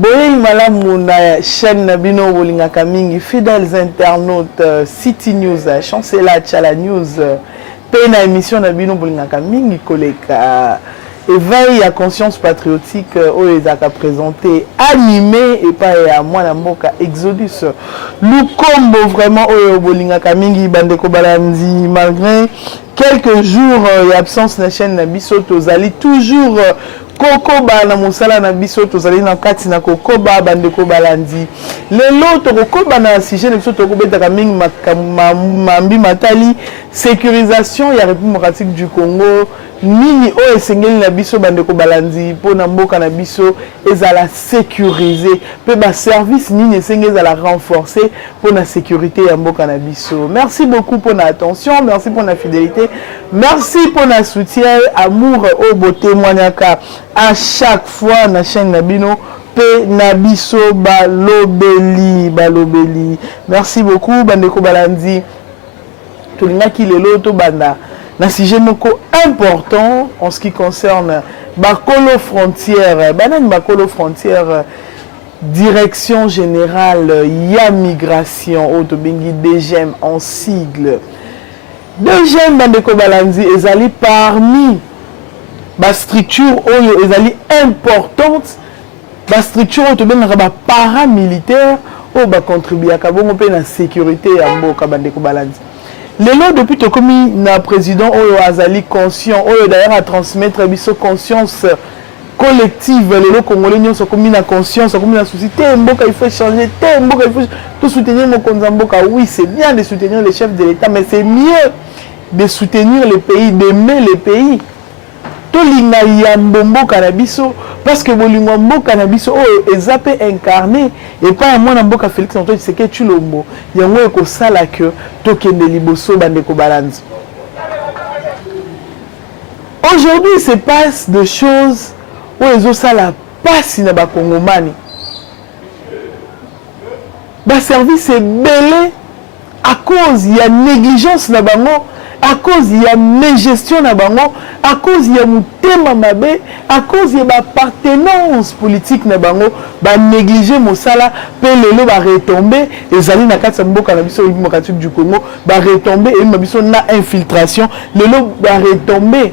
Boye malamu na chaîne Nabino Wolingaka mingi fidèles internautes City News chancela Chala News pe na émission Nabino Wolingaka mingi koleka éveil à conscience patriotique oyo ezaka présenté animé et pas à mwana mboka Exodus Lukombo vraiment oyo bolingaka mingi bandeko balandi malgré quelques jours d'absence na chaîne Nabiso tozali toujours kokoba na musala na biso tozali na kati na kokoba bandeko balandi lelo tokokoba na sujet biso tokobetaka mingi mambi matali sécurisation ya République démocratique du Congo nini o esengeli na biso bandeko balandi pona mboka na biso ezala sécuriser pe ba service nini esengeli ezala renforcer pona sécurité ya mboka na biso. Merci beaucoup pour la attention, merci pour la fidélité, merci pour le soutien, amour au beau témoignaka à chaque fois na chaîne Nabino pe nabiso balobeli. Merci beaucoup bandeko balandi tolinga ki lelo to banda na sujet moko important en ce qui concerne bakolo frontière banani bakolo frontière direction générale ya migration au tobengi DGM en sigle. DGM bandeko balandi ezali parmi ba structure oyo ezali importante ba structure oyo tobengaka ba paramilitaire oyo ba contribuer ka bongo pe na sécurité ya mboka bandeko balandi. Lelo depuis tokomi na président oyo azali conscient oyo d'ailleurs à transmettre biso conscience collective lelo congolais nyonso komi na conscience komi na souci te mboka il faut changer te mboka il faut tout soutenir mokonzi mboka. Oui, c'est bien de soutenir les chefs de l'État mais c'est mieux de soutenir les pays, d'aimer les pays. Tolinga yambo mboka na biso parce que bolingo mboka na biso oyo ezape incarné et pas mwana mboka Félix Antoine Tshisekedi Tshilombo yango eko sala que tokende liboso bandeko balandi. Aujourd'hui il se passe de choses où ezo sala pasi na ba kongomani. Ba service est belé à cause il y a négligence na bango, à cause il y a mégestion na bango, à cause il y a mutema mabe, à cause il y a appartenance politique na bango, ba négliger mosala pe lelo ba retomber ezali na kati mboka na biso démocratique du Congo, ba retomber et biso na infiltration, lelo ba retomber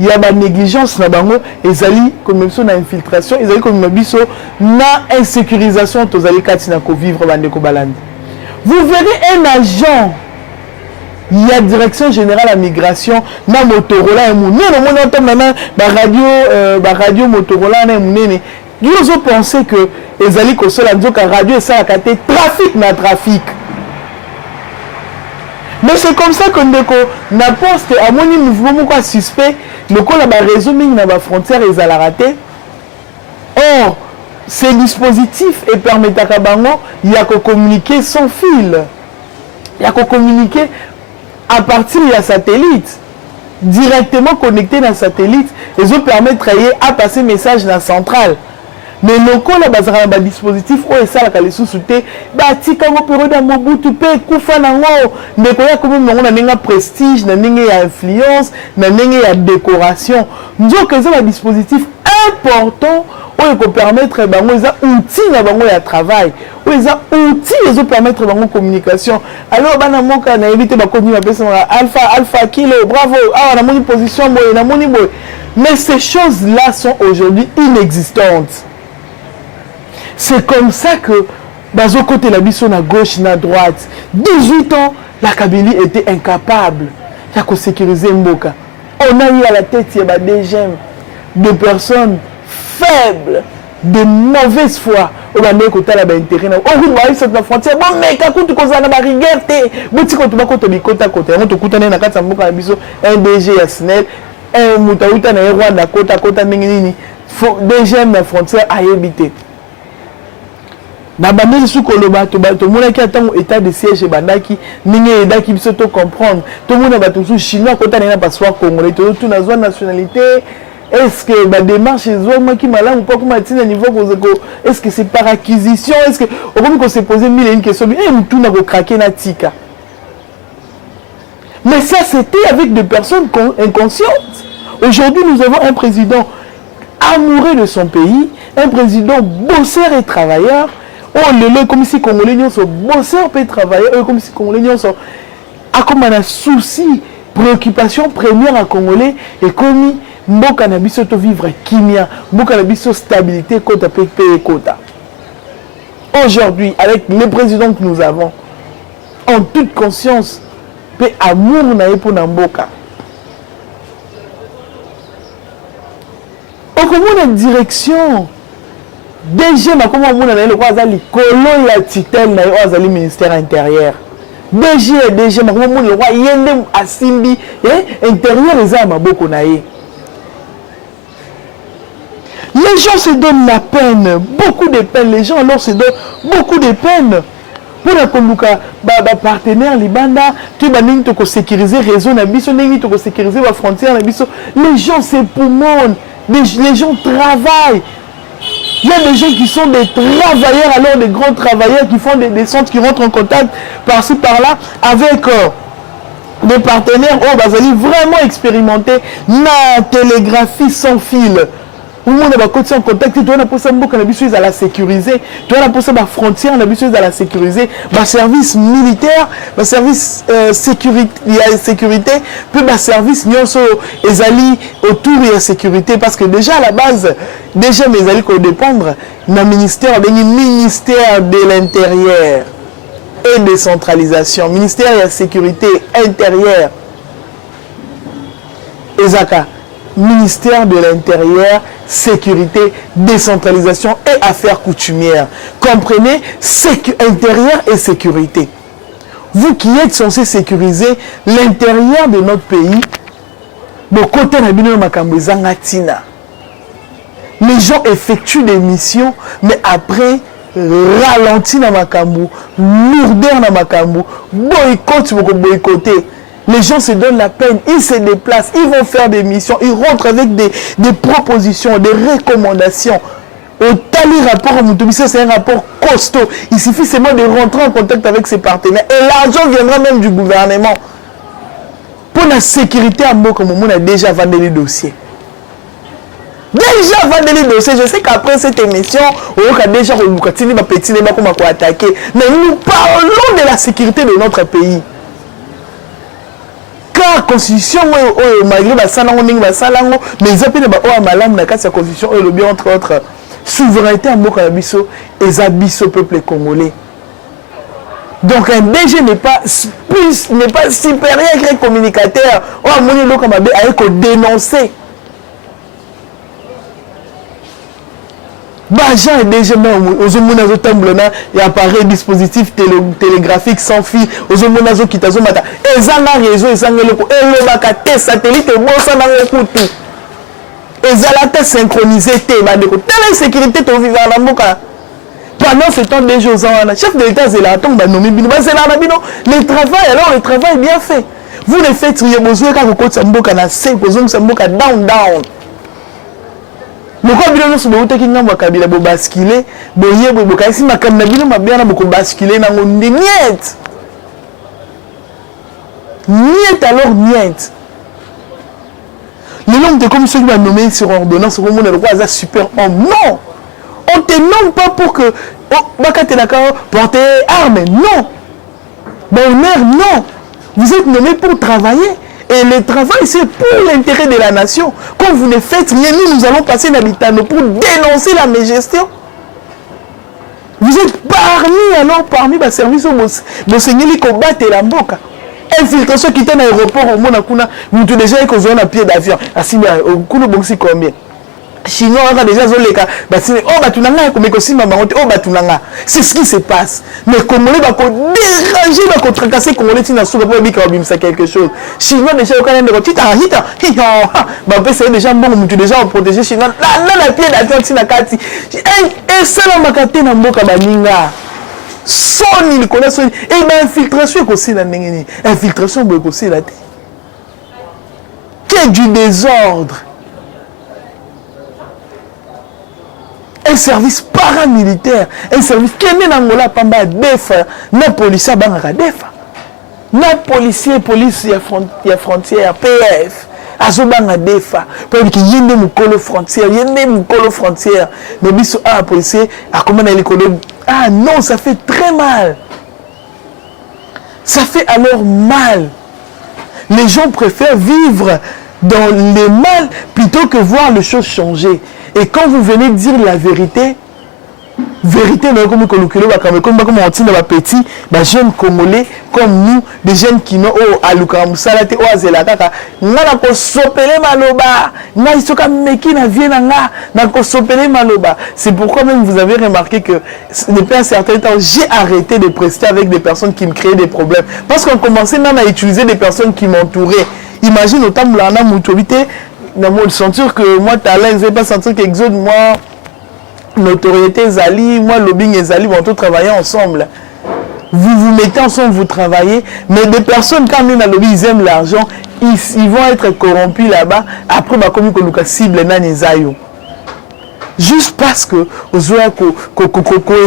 il y a ba négligence na bango ezali comme biso na infiltration, ezali comme biso na insécurisation tozali kati na ko vivre bandeko balandi. Vous verrez un agent il y a direction générale à migration na Motorola et mounene on entend maintenant ba radio Motorola na mounene ils ont pensé que ezali ko sola nzoka radio et ça a caté trafic na trafic. Mais c'est comme ça que ndeko na poste à moni mouvement moko suspect le ko la ba réseau mingi na ba frontière ezala raté. Or ces dispositifs et permettent à bango il y a ko communiquer sans fil. Il y a ko communiquer à partir de la satellite, directement connecté dans la satellite, ils ont permis de travailler à passer message dans la centrale. Mais le cas là, basé sur un dispositif, où est ça la calé sous-souté, bah tika mo période à Mobutu pe kufa nango, mais quand il y a comme on a n'enga prestige, n'enga influence, n'enga décoration. Nous avons que c'est un dispositif important où il peut permettre bango les outils na bango ya travail, où les outils les permettre bango communication. Alors bana moka na éviter ba connu la personne alpha kilo bravo ah na moni position boy na moni boy. Mais ces choses là sont aujourd'hui inexistantes. C'est comme ça que bazo côté la biso na gauche na droite 18 ans la Kabylie était incapable de sécuriser mboka. On a eu à la tête il y a des gens de personnes faibles, de mauvaise foi. On a mis côté la intérêt. On va sur la frontière. Bon mais quand tu causes na barrière te, boti ko tu ba ko to bi kota kota. On to kutana na kati mboka na biso un DG ya SNEL, un mutauta na Rwanda kota kota nini. DG na frontière à éviter. Na bandeli sous koloba to mona ki atango état de siège bandaki ningi edaki biso to comprendre. To mona bato sous chinois kota na passeport congolais to tout na zone nationalité. Est-ce que la démarche est qui m'a là ou pas comme à niveau est-ce que c'est par acquisition, est-ce que au moment qu'on s'est posé mille et une questions et tout n'a pas craqué na tika. Mais ça c'était avec des personnes inconscientes. Aujourd'hui nous avons un président amoureux de son pays, un président bosseur et travailleur. Oh, le comme si Congolais sont bosseurs et travailleurs, comme si Congolais sont a comme un souci, préoccupation première à Congolais et comme mboka na biso to vivre kimia, mboka na biso stabilité kota pe kota. Aujourd'hui, avec le président que nous avons, en toute conscience, pe amour na pour na mboka. Au comment la direction DG ma comment on a le quoi azali kolo ya titel na azali ministère intérieur. DG ma comment le roi yende asimbi intérieur les âmes beaucoup na ye. Les gens se donnent la peine, beaucoup de peine. Les gens alors se donnent beaucoup de peine. Pour la konduka partenaire libanda, tu vas nous te sécuriser réseau na biso, nous te sécuriser la frontière na biso. Les gens se poumonnent, les gens travaillent. Il y a des gens qui sont des travailleurs, alors des grands travailleurs qui font des centres, qui rentrent en contact par-ci par-là avec des partenaires vraiment expérimentés. La télégraphie sans fil. Tout le monde va continuer en contact. Tu dois la la sécuriser. Tu dois la frontière, la sécuriser. Le service militaire, le service sécurité, puis le service autour de la sécurité. Parce que déjà à la base, déjà mes alliés qu'on dépendre du ministère de l'Intérieur et décentralisation, ministère de la sécurité intérieure. Ezaka. Ministère de l'Intérieur, Sécurité, Décentralisation et Affaires coutumières. Comprenez, intérieur et sécurité. Vous qui êtes censé sécuriser l'intérieur de notre pays, les gens effectuent des missions, mais après, ralenti na makambu, lourdeur na makambu, boycotter. Les gens se donnent la peine, ils se déplacent, ils vont faire des missions, ils rentrent avec des propositions, des recommandations. Au tali rapport à Moutoubissé, c'est un rapport costaud. Il suffit seulement de rentrer en contact avec ses partenaires. Et l'argent viendra même du gouvernement. Pour la sécurité à Mboko, on a déjà vendu les dossiers. Déjà vendu les dossiers. Je sais qu'après cette émission, on a déjà attaqué. Mais nous parlons de la sécurité de notre pays. La constitution malgré mais ils appellent la constitution et le bien entre autres souveraineté à Mboka Biso et Zabiso peuple congolais. Donc un DG n'est pas supérieur qu'un communicateur. On a dénoncer. Jean est déjà aux hommes il apparaît dispositif télégraphique sans fil aux hommes qui t'ont mata et ça la réseau et ça le bakate satellite bon ça dans le coutu et ça la synchronisé té ba de telle sécurité to vivre à la mboka pendant ce temps déjà aux chef de l'état c'est là tombe nommé bino c'est là bino le travail est bien fait vous le faites rien besoin quand vous côté mboka na 5 aux mboka down Pourquoi bien nous sommes qui n'ont pas kabila bo basculer boye bo kasi makam na bino mabia na boko basculer na ngonde niet alors niet le nombre de commissions qui va nommer sur ordonnance comme on le roi super homme non on te nomme pas pour que bakate d'accord porter armes non bonheur non vous êtes nommé pour travailler. Et le travail, c'est pour l'intérêt de la nation. Quand vous ne faites rien, nous allons passer l'habitat pour dénoncer la mégestion. Vous êtes parmi les services de Seigneur qui combattent la mboka. Infiltration qui est dans l'aéroport, au monde, nous avons déjà un pied d'avion. Combien? Chinois on a déjà zoleka c'est ce qui se passe mais Congolais va déranger va tracasser Congolais tina souka pour bika obimisa quelque chose Chinois déjà au Canada de tita hita bah c'est déjà bon mutu déjà protéger Chinois là la pied d'avion tina kati et ça la makate na mboka baninga son il connaît son et ben infiltration aussi la ndengeni infiltration beaucoup aussi la que du désordre. Un service paramilitaire, un service qui est dans la pamba défa, na policier bangaka défa. Na policier police ya frontière PF, azobanga defa pour que yende mukolo frontière mais biso a policier a comment na likolo ah non ça fait très mal, ça fait alors mal. Les gens préfèrent vivre dans les mal plutôt que voir les choses changer. Et quand vous venez dire la vérité comme on dit dans petit, les jeunes congolais comme nous, des jeunes qui n'ont pas de c'est pourquoi même vous avez remarqué que depuis un certain temps, j'ai arrêté de prester avec des personnes qui me créaient des problèmes. Parce qu'on commençait même à utiliser des personnes qui m'entouraient. Imagine autant de la mutualité, sentir que moi, talent, je vais pas sentir qu'Exode, moi, notoriété Zali, moi lobbying et Zali vont tous travailler ensemble. Vous vous mettez ensemble, vous travaillez, mais des personnes quand même dans le lobby, ils aiment l'argent, ils vont être corrompus là-bas. Après, bah comme que cible n'anisayo. Juste parce que vous avez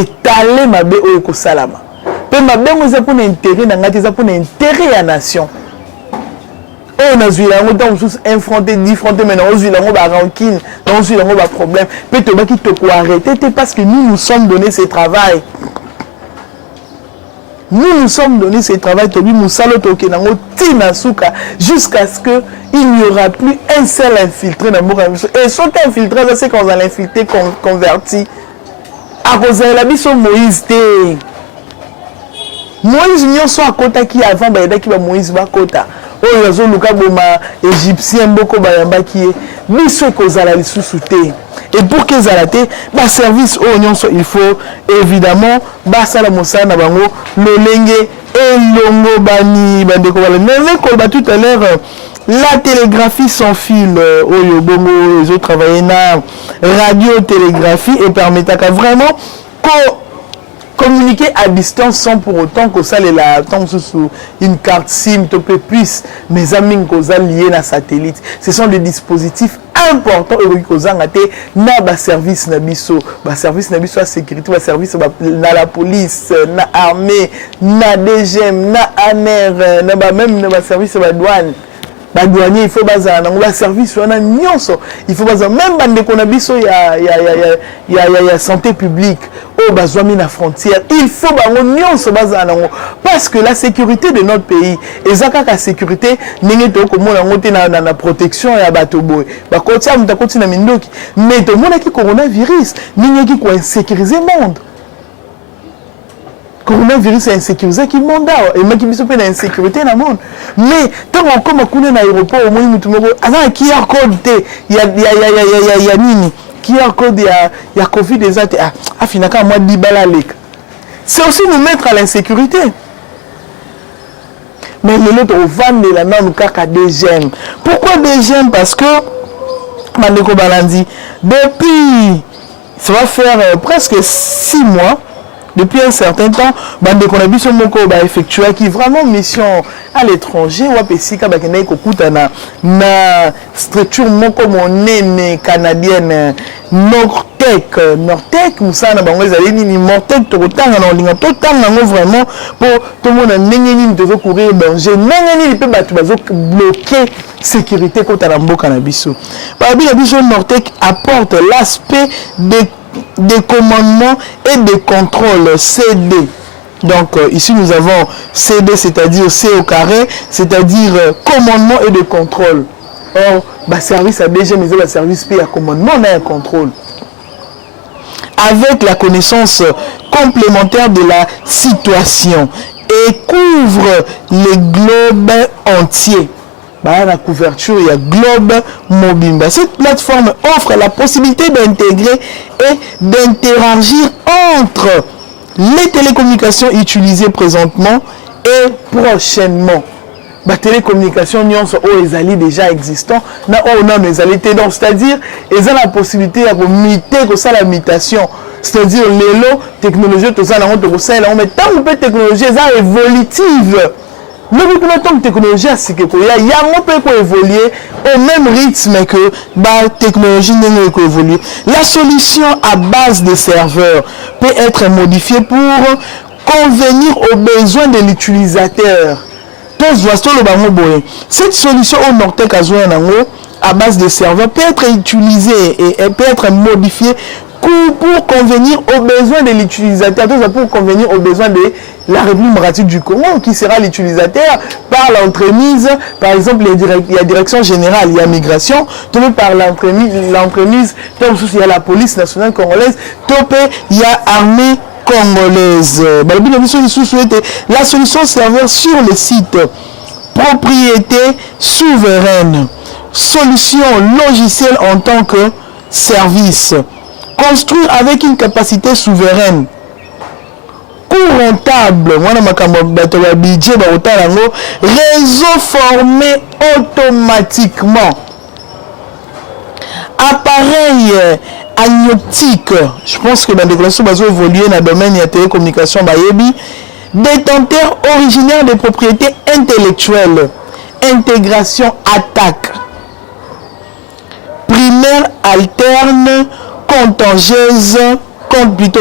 étalé ma bé au salama. Mais ma bé vous avez pour intérêt dans la pour intérêt à la nation. On a vu là, on a infronté, différenté, mais on a vu là, on a rancune, on a vu là, on a problème. Peut-être qu'il te faut arrêter parce que nous sommes donné ce travail. Nous sommes donné ce travail, jusqu'à ce qu'il n'y aura plus un seul infiltré dans le monde. Et sont infiltrés, c'est quand on a l'infiltré converti. À cause de la mission Moïse, Moïse n'y a soit à côté qui avant, qui va Moïse va côté. Oh, il y a des Égyptiens, beaucoup de biso kozala lisusu te. Et pour qu'ils aient ba service au nyonso, il faut évidemment ba sala mosala na bango lolenge et longo bani bandeko bala. Mais tout à l'heure la télégraphie sans fil au Yobongo, ils ont travaillé na radio-télégraphie et permettait vraiment communiquer à distance sans pour autant que ça la tombe sous une carte SIM puisse mes amis liés à satellite. Ce sont des dispositifs importants na ba service na biso, ba service na biso à sécurité, ba service na la police, na armée, na DGM, na ANR, na ba même na ba service ba douane. Ba douanier il faut bazar na ba service wana nyonso, il faut bazar même bande ko na biso ya santé publique. Oh, bazwami na frontière, il faut bango nyonso bazala nango parce que la sécurité de notre pays ezaka ka sécurité ndenge to komona ngote na protection ya bato boy ba kotia mutakoti na mindoki mais to mona ki coronavirus ndenge ki ko insécuriser monde. Coronavirus est insécurisé qui monde et maki biso pe na insécurité na monde mais tant encore makuna na aéroport au moins mutu moko azana ki ya code te ya nini qui a code il y a Covid des autres ah finalement moi dibala lek c'est aussi nous mettre à l'insécurité mais l'autre au vendre la même kaka DGM. Pourquoi DGM? Parce que Mandeko Balandi depuis ça va faire presque 6 mois. Depuis un certain temps, Bandeko Nabiso Moko va effectuer qui vraiment mission à l'étranger ou à Pessika Bakene Kokuta na structure Moko monene canadienne Nortec Moussa na bango ezali ni Nortec tokotanga na linga totanga ngo vraiment pour tout le monde ndenge nini devait courir danger ndenge nini pe batu bazo bloquer sécurité kota na mboka na biso. Ba biso Nortec apporte l'aspect des commandements et des contrôles CD. Donc ici nous avons CD, c'est-à-dire C au carré, c'est-à-dire commandement et de contrôle. Or, service à DG, mais le service P à commandement et un contrôle. Avec la connaissance complémentaire de la situation et couvre les globes entiers. La couverture, il y a Globe Mobimba. Cette plateforme offre la possibilité d'intégrer et d'interagir entre les télécommunications utilisées présentement et prochainement. La télécommunication, ils sont déjà existants. C'est-à-dire, ils ont la possibilité de muter la mutation. C'est-à-dire, les lots, technologie, tout ça, mais tant que la technologie est évolutive. Le technologie peut évoluer au même rythme que la technologie peut évoluer. La solution à base de serveurs peut être modifiée pour convenir aux besoins de l'utilisateur. Cette solution au Nortec à base de serveurs peut être utilisée et peut être modifiée pour convenir aux besoins de l'utilisateur, pour convenir aux besoins de la République démocratique du Congo, qui sera l'utilisateur par l'entremise, par exemple, il y a direction générale, il y a migration, par l'entremise, il y a la police nationale congolaise, il y a armée congolaise. La solution serveur sur le site propriété souveraine, solution logicielle en tant que service, construire avec une capacité souveraine, coût rentable, réseau formé automatiquement, appareil agnotique, je pense que la déclaration va évoluer dans le domaine de la télécommunication, détenteur originaire des propriétés intellectuelles, intégration attaque, primaire alterne, contagieuse,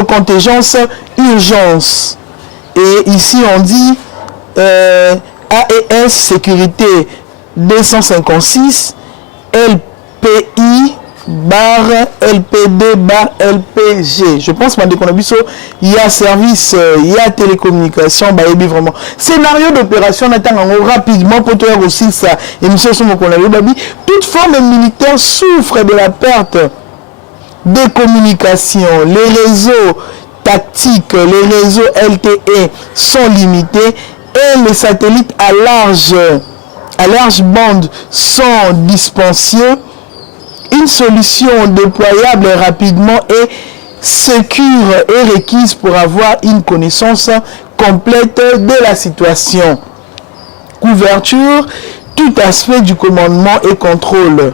contingence, urgence. Et ici on dit AES sécurité 256 LPI bar LPD bar LPG. Je pense que il y a service, il y a télécommunication, vraiment. Scénario d'opération, on attend rapidement pour toi aussi ça. Émission sur mon toute forme militaire souffre de la perte des communications. Les réseaux tactiques, les réseaux LTE sont limités et les satellites à large bande sont dispensieux. Une solution déployable rapidement et sécure est requise pour avoir une connaissance complète de la situation. Couverture, tout aspect du commandement et contrôle.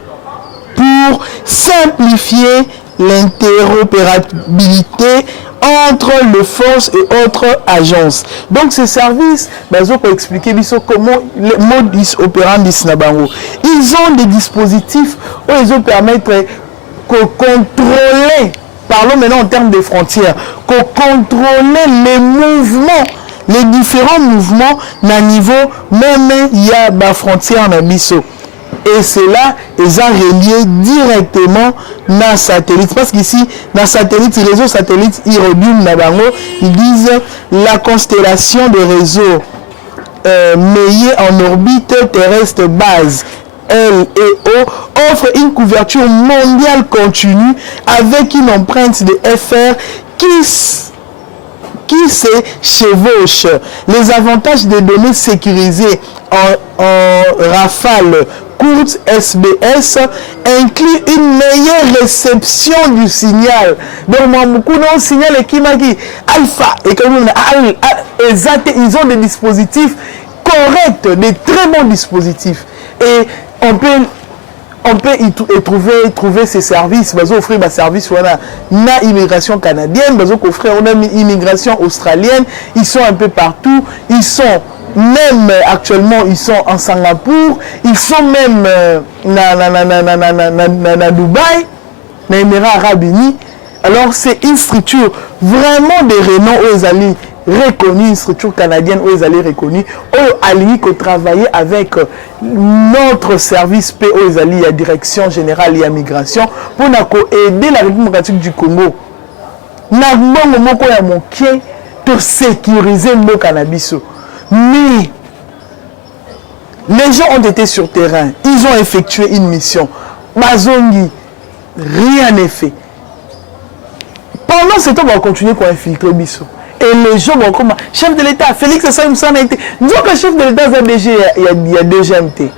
Pour simplifier l'interopérabilité entre les forces et autres agences. Donc ces services, pour expliquer comment le modus operandi nabango. Ils ont des dispositifs où ils permettent de contrôler, parlons maintenant en termes de frontières, contrôler les mouvements, les différents mouvements à niveau, même il y a des frontières dans biso. Et c'est là, ils ont relié directement dans le satellite. Parce qu'ici, dans le satellite, le réseau satellite, ils disent la constellation de réseaux meillés en orbite terrestre base L et O offre une couverture mondiale continue avec une empreinte de FR qui se chevauche. Les avantages des données sécurisées en rafale courte SBS inclut une meilleure réception du signal. Donc, beaucoup de signal qui m'a dit alpha et comme ils ont des dispositifs corrects, des très bons dispositifs. Et on peut y trouver ces services. On va offrir des services na immigration canadienne, on va offrir une immigration australienne. Ils sont un peu partout. Ils sont même actuellement, ils sont en Singapour, ils sont même à Dubaï, dans les Émirats Arabes Unis. Alors c'est une structure vraiment de renom où ils allaient reconnue, une structure canadienne où ils allaient reconnue, où ils allaient travailler avec notre service PO, ils allaient à direction générale et à migration pour aider la République démocratique du Congo. Nous avons sécuriser le cannabis. Mais les gens ont été sur terrain, ils ont effectué une mission. Bazongi, rien n'est fait. Pendant ce temps, on va continuer à infiltrer Bissot. Et les gens vont comme chef de l'État, Félix Saïmsan a été. Nous que chef de l'État il y a deux GMT.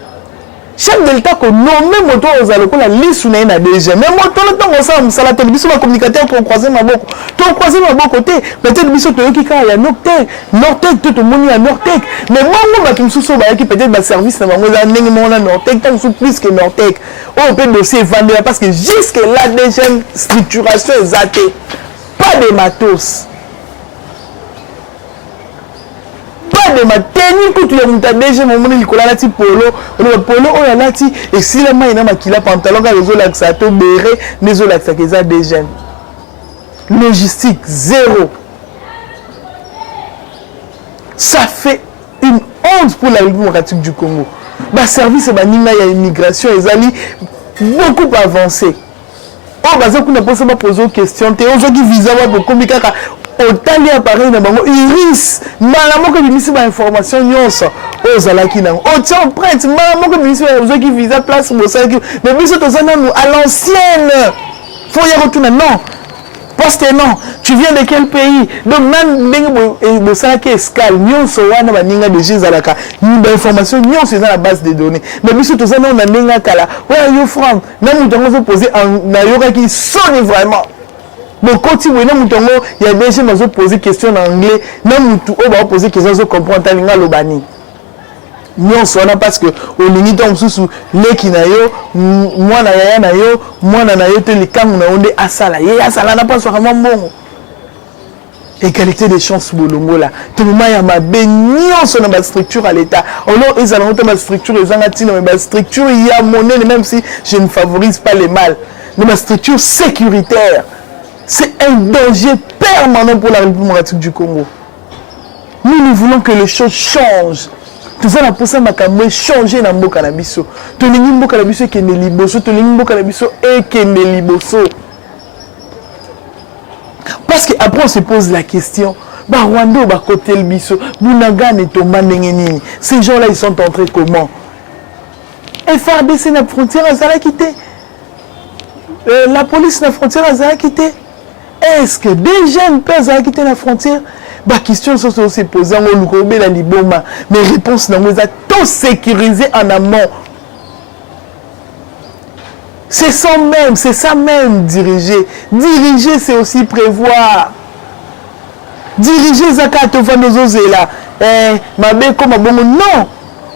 Chef de l'État qu'on nomme moto aux alocaux la liste ou na déjà. Mais moi tout le temps on ça la télévision ma communicateur pour croiser ma boque. Ton croiser ma boque côté. Peut-être biso to qui ka ya Nortec tout le monde à Nortec. Mais moi tu me sous ba qui peut-être ba service na bango za ndenge mon na Nortec tant sous plus que Nortec. On peut dossier vendre parce que jusque là déjà structuration exacte. Pas de matos. De ma tenue pour tout le monde déjà mon monde Nicolas lati polo on lati et si la main na makila pantalon ga les olaxa to béré les olaxa que ça déjà logistique zéro. Ça fait une honte pour la République démocratique du Congo. Bah service baninga ya immigration ezali beaucoup avancé. Oh baza kuna posa ba poser question te ozo ki visa wa bokombi kaka otali appareil na bango iris mala moko bimisi ba information nyonso ozalaki nango otien empreinte mala moko bimisi ba ozo ki visa place bosaki mais biso tozana nous à l'ancienne faut y retourner non poste non tu viens de quel pays donc même ndenge bosaki escale nyonso wana baninga déjà ezalaka ni ba information nyonso eza na base de données mais biso tozana na ndenge kala where are you from na mutu ngo zo poser na yokaki sonne vraiment donc quand tu vois na mutu ngo ya déjà mazo poser question en anglais na mutu o ba poser question zo comprendre talinga lobani nyonso wana parce que olingi to mususu leki na yo mwana yaya na yo mwana na yo te likangu na onde asala ye asala na pas vraiment mbongo égalité des chances bolongo là tout moment ya mabe nyonso na ba structure à l'état alors ils allont te ba structure ezanga tina mais ba structure ya monnaie même si je ne favorise pas les mal mais ma structure sécuritaire c'est un danger permanent pour la République démocratique du Congo. Nous voulons que les choses changent. Tout ça, pour ça, makambo changer na mboka na biso. To lingi mboka na biso ke ne liboso, to lingi mboka na biso e ke ne liboso. Parce que après on se pose la question, bah Rwanda ba côté le biso, Bunaga ne tomba ndenge nini. Ces gens-là ils sont entrés comment? FARDC na frontière azala quitté. La police na frontière azala quitté. Est-ce que des jeunes peuvent azala quitté la frontière? Bah question sont se posées en Lukobé la Liboma, mais réponse non, vous êtes tout sécurisé en amont. C'est ça même diriger. Diriger c'est aussi prévoir. Diriger Zakato Vanozozela. Mabe comme bon non,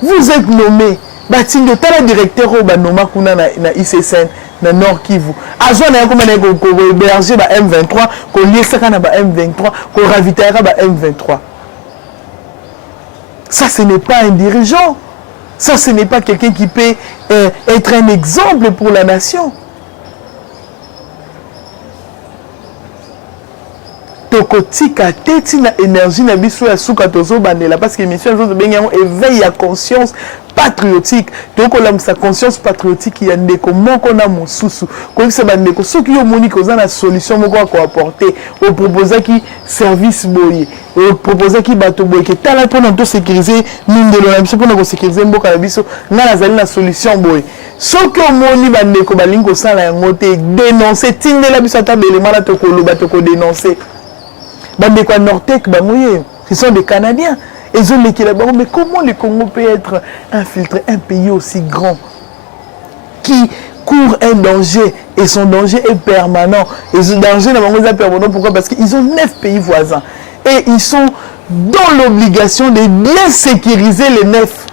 vous êtes nommé. Batingo tala directeur au banoma kuna na ICSN na Nord Kivu. Azwa na comme na ko héberger ba M23, ko liesaka na ba M23, ko ravitaillera ba M23. Ça ce n'est pas un dirigeant. Ça ce n'est pas quelqu'un qui peut être un exemple pour la nation. Tokotika teti na énergie na biso ya suka tozo bandela parce que mission zo benga éveil à conscience patriotique donc on a sa conscience patriotique ya ndeko moko na mosusu ko se bandeko soki yo moni ko za na solution moko ko apporter au proposer qui service boye au proposer qui bato boye que tala pour nous sécuriser mindelo na biso pour nous sécuriser mboka na biso na nazali na solution boye soki o moni bandeko balingo sala yango te dénoncer tindela biso ta belema la to ko loba to ko dénoncer. Mais ce sont des Canadiens. Ils ont les là-bas. Mais comment le Congo peut être infiltré, un pays aussi grand qui court un danger et son danger est permanent. Et ce danger est permanent. Pourquoi? Parce qu'ils ont 9 pays voisins. Et ils sont dans l'obligation de bien sécuriser les 9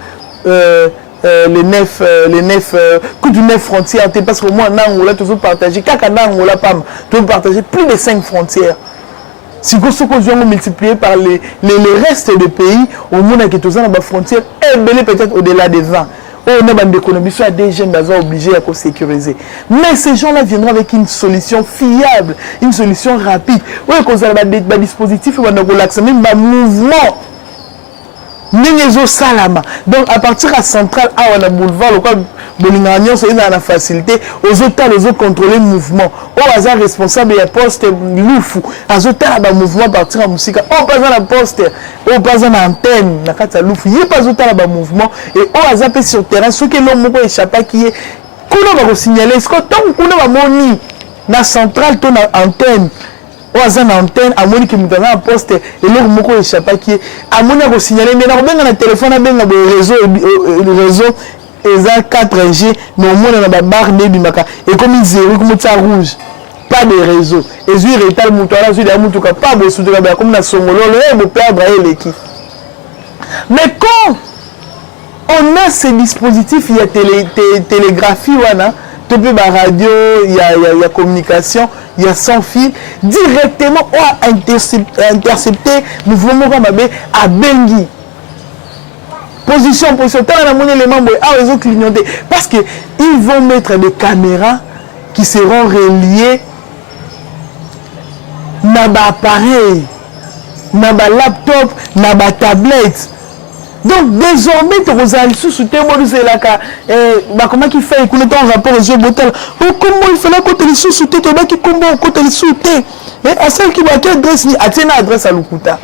frontières. Parce que moi, on a toujours partagé. On a partagé plus de 5 frontières. Si vous avez multiplié par les restes des pays, au monde qui est dans la frontière, et peut-être au-delà des 20. On a des économies, soit des jeunes obligés à sécuriser. Mais ces gens-là viendront avec une solution fiable, une solution rapide. Oui, quand vous avez des dispositifs, vous avez même un mouvement. Salama. Donc à partir à centrale, on a boulevard, Bolingagnon, c'est dans la facilité, aux autres contrôler le mouvement. Au hasard responsable, il y a poste loufou. Aux autres, il y a mouvement partir en musique. Au pas dans la poste, au pas dans l'antenne, il y a loufou. Il y a pas autant de mouvement. Et au hasard, sur terrain, ceux qui l'ont échappé, qui est, qu'on va signaler, est-ce que tant qu'on a moni, la centrale, ton antenne, oaza na antenne amoni ki mutana na poste eloko moko échappa qui amoni ko signaler mais na benga na téléphone benga bo réseau eza 4G mais au moins na ba barre ne bimaka et comme 0 comme ça rouge pas de réseau et zui retal mutana zui da mutuka pas bo sutuka ba comme na songololo et bo perdre eleki. Mais quand on a ces dispositifs, il y a télégraphie wana radio, il y a communication, il y a sans fil, directement on a intercepté le mouvement à Bengi. Position, les membres ils ont clignoté. Parce qu'ils vont mettre des caméras qui seront reliées à l'appareil, à la laptop, à la tablette. Donc désormais tu as sous-souté moi c'est là comment qu'il fait qu'on est en rapport aux yeux botal comment il fallait côté les sous-souté tu vas qui comment côté les sous-souté mais à celle qui va quelle adresse ni atteindre adresse à Lukuta.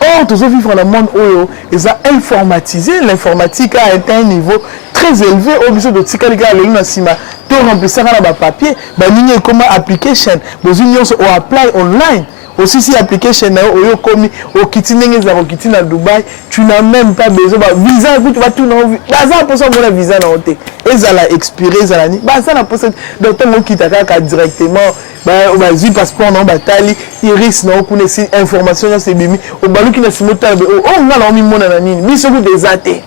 Or tous vivre dans le monde où ils ont informatisé, l'informatique a atteint un niveau très élevé au besoin de Tikalika le Nasima tu remplir dans le papier bah ni comment application vos unions au apply online. Aussi si application au commis au Kitine au Kitine à Dubaï, tu n'as même pas besoin de visa, écoute, tu vas tout dans ça pour ça on visa dans hôtel. Et ça l'a expiré ça la ni. Bah ça la poste docteur mo kitaka directement bah vas-y passeport non batali, iris non connaît information dans ces bimi, au balu qui na simota on nga la mi mona na nini. Biso ku des athées.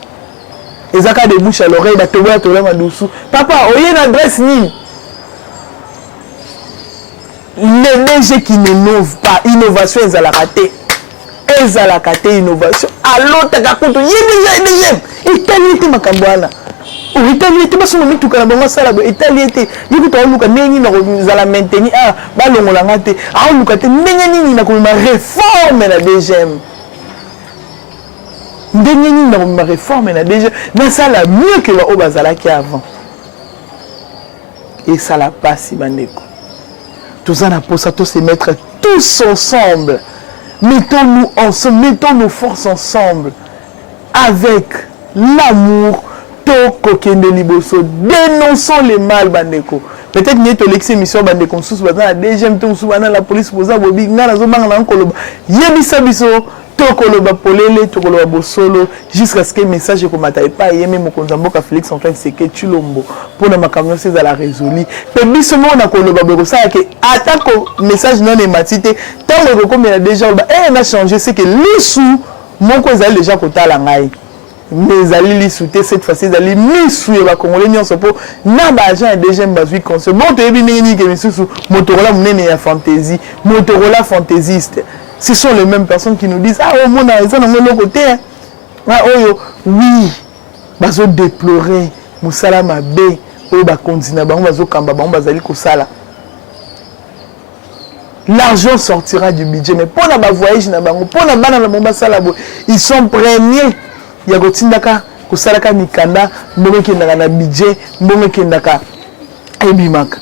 Et ça ka de bouche à l'oreille ba toba tola madousu. Papa, oye une adresse ni. Les gens qui n'innovent pas, innovation, ils ont raté. Ils ont raté innovation. Alors, tu as compris, il y a des Italie était makambwana. Italie était pas sur le tout quand on ça là. Italie était. Il y a tout le monde qui a maintenir. Ah, balon la raté. Ah, on a ni na comme réforme la deuxième. Ni na comme réforme la deuxième. Mais ça la mieux que au bazala qui avant. Et ça la passe Bandeko. Tout ça n'a pas ça tous se mettre tous ensemble. Mettons-nous ensemble, mettons nos forces ensemble avec l'amour. Dénonçons les mal Bandeko. Peut-être que nous avons mission Bandeko sous la deuxième tour sous la police pour ça bobi ngana zo banga na koloba. Yebisa biso tokoloba polele tokoloba bosolo jusqu'à ce que message ko mataye pas yeme mokonza mboka Félix Antoine Tshisekedi Tshilombo pour na makamyo c'est à la résolu. Pe biso mo na koloba beko ça que attaque message non ématité tant que comme il a déjà on a changé c'est que les sous mon ko ezali déjà kotala ngai. Mais ali li souté cette fois-ci ali misu ya congolais nyonso po na ba agent déjà mbazui conseil bon to yebi ningi ke misusu Motorola munene ya fantasy Motorola fantaisiste ce sont les mêmes personnes qui nous disent ah au monde ça dans le côté ah oh oui bazo déplorer musala mabe o ba continue bango bazo kamba bango bazali ko sala. L'argent sortira du budget mais pour na voyage na bango pour na bana na bomba sala bo ils sont premiers. Il y a Gotindaka, Kosalaka Mikanda, Mbongo Kendaka na budget, Mbongo Kendaka Ebimaka.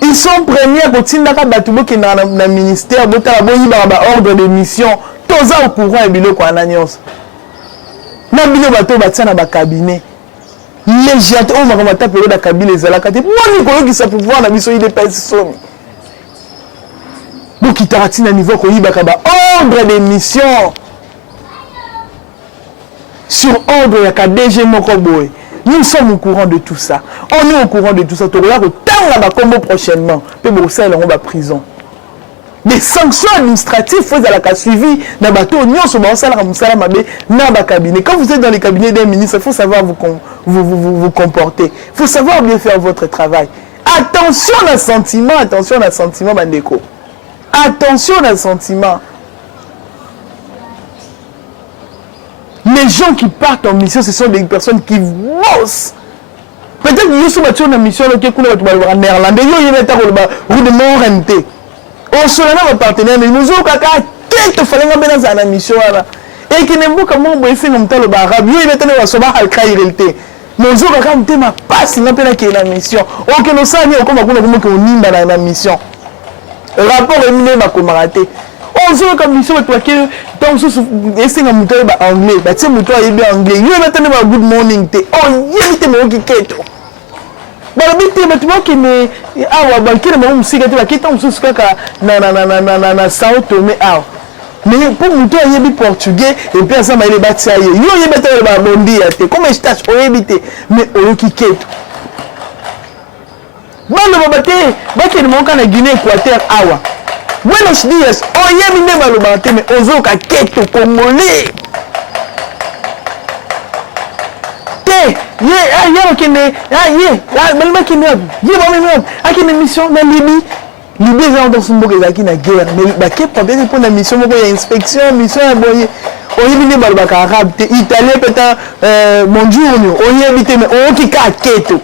Ils sont premiers à Gotindaka Batubo qui na ministère, Botala Boyiba ordre de mission, tous au courant et bilo kwa nanyos. Na bilo bato batsana ba cabinet. Les gens on va remonter pour le cabinet zalaka te. Moi ni ko qui sa pouvoir na biso ide personne. Donc il taratina niveau ko yibaka ba ordre de mission. Sur ordre il y a qu'à DG Mokoboé. Nous sommes au courant de tout ça. On est au courant de tout ça. Tout là que tant là-bas combo prochainement. Puis bon ça ils va prison. Des sanctions administratives faut à la suivi na bateau nous sommes en salle musala mabe na ba cabinet. Quand vous êtes dans les cabinets des ministres, il faut savoir vous comporter. Il faut savoir bien faire votre travail. Attention à sentiment Bandeko. Attention à sentiment. Les gens qui partent en mission, ce sont des personnes qui bossent. Peut-être que nous sommes en mission, nous sommes en néerlandais, nous sommes en Morenté. On se l'a un partenaire, mais nous sommes en en mission. Et qui n'aime pas comment on essaie de faire le arabe, nous sommes en réalité. Nous sommes en passe, nous sommes en mission. Ok, nous sommes en mission. Rapport éminé, nous sommes on se comme mission toi qui donc essayer de monter anglais bah tiens monter anglais yo maintenant ba good morning te on yemite mo ki keto ba bité ba tu vois qui me awa ba qui mo musika te ba qui tant sous kaka na Sao Tomé ah mais pour monter yebi portugais et puis ça ba ile ba tia yo yebete ba bondi te comme je tâche o yebite mais o ki keto ba le ba te ba qui mo kana Guinée Équateur awa. Buenos días, oye mi nema lo bate me ozoka keto congolais. Te, ye kene, belma kene, ye ba me akine mission na Libye. Libye za dans son boka zaki na guerre, mais ba ke peut-être pour la mission moko ya inspection, mission ya boye. Oye mi nema lo baka arabe, te italien peut-être bonjour, oye mi te me o ki ka keto.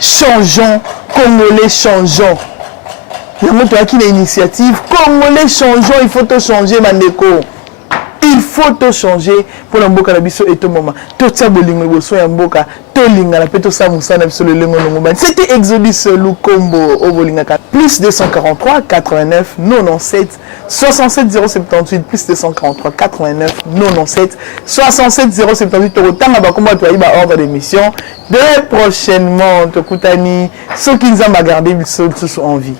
Changeons, congolais changeons. Il y a une initiative. Congolais changeons, il faut tout changer, Bandeko. il faut tout changer pour la mboka na biso et tout moment tout ça bolingo boso ya mboka to linga la peto sa musana biso le lengo longo ban c'était Exodus Lukombo au bolingaka plus 243 89 97 67 078 plus 243 89 97 67 078 to tanga ba komba to ba ordre d'émission de prochainement to kutani ceux qui nous ont gardé biso tous en vie.